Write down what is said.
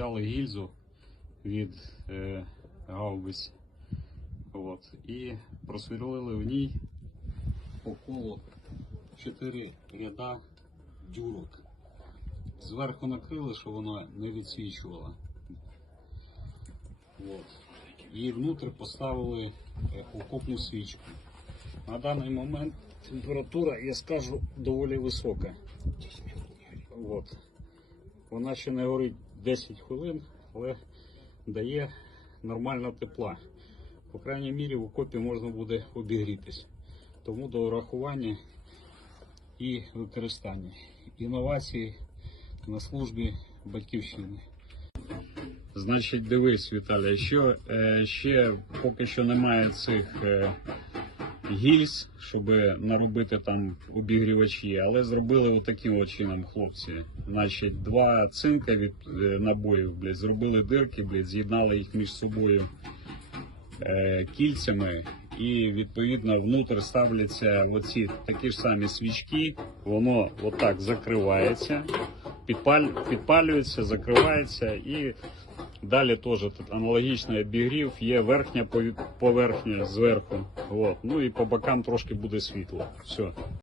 взяли гільзу від е, гаубиць от, і просверлили в ній по колу 4 ряда дюрок. Зверху накрили, щоб воно не відсвічувало. От. І внутрі поставили е, окопну свічку. На даний момент температура, я скажу, доволі висока. От. Вона ще не горить 10 хвилин, але дає нормально тепла. По крайній мірі в окопі можна буде обігрітись. Тому до врахування і використання. Інновації на службі батьківщини. Значить, дивись, Віталій, що е, ще поки що немає цих е, гільз, щоб наробити там обігрівачі, але зробили отаким от чином хлопці. Значить, два цинка від е, набоїв, блядь, зробили дирки, блядь, з'єднали їх між собою е, кільцями. І відповідно внутрі ставляться оці такі ж самі свічки, воно отак закривається, підпалюється, закривається і далі теж тут аналогічний обігрів, є верхня поверхня зверху. От. Ну і по бокам трошки буде світло. Все.